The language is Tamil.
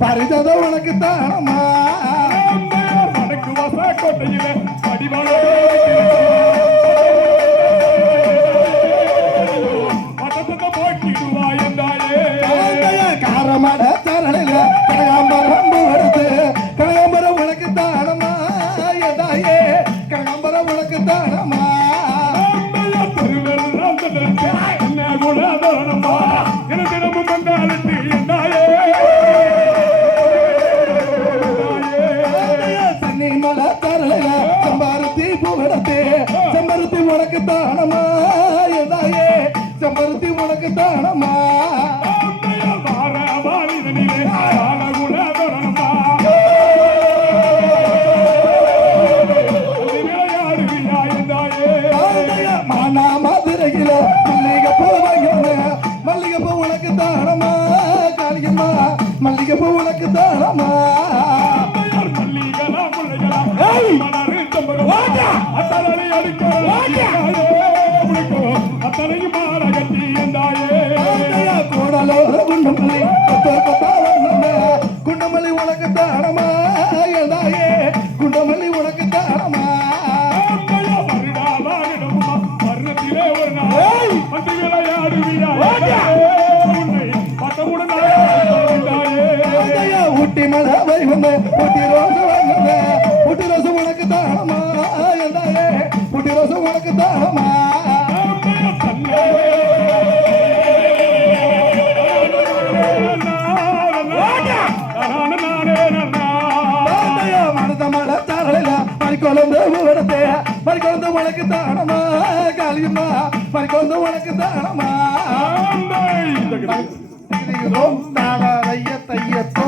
பரிதத உனக்கு தானமா வடக்கு வாச கோட்டையில அடிவாள பட்டத்தை போட்டிடுவா என்றாயே காரமட தரணில கனகாம்பரம் வருது கனகாம்பரம் உனக்கு தானமா என்றாயே கனகாம்பரம் உனக்கு தானமா என்ன குணாதானமா என தினமும் கண்டாலத்து என்றாயே செம்பருத்தி உனக்கு தானமா எதாயே செம்பருத்தி உனக்கு தானமா மானா மதுரையில மல்லிகைப்பூ மல்லிகைப்பூ உனக்கு தானமா காளியம்மா மல்லிகைப்பூ உனக்கு தானமா அத்தனை அடிக்கோ அத்தனையும் மாற கட்டி என்றாயே கூடலோர குண்டமலை குண்டமல்லி உனக்கு தானமா என்றாயே குண்டமல்லி உனக்கு தானமா வருடத்திலே ஒரு நாள் வந்து விளையாடுவியா உன்னை பட்டமுடன் ஊட்டி மலை வந்து ஊட்டி ரோசு வந்த ஊட்டி ரோசு உனக்கு தானமா என்றாயே ஊட்டி ரோசு உனக்கு தானமா மறிக்கொழுந்து விடத்தே மறிக்கொழுந்து உனக்கு தானமா காளியம்மா மறிக்கொழுந்து உனக்கு தானமா தான தைய தையத்தோ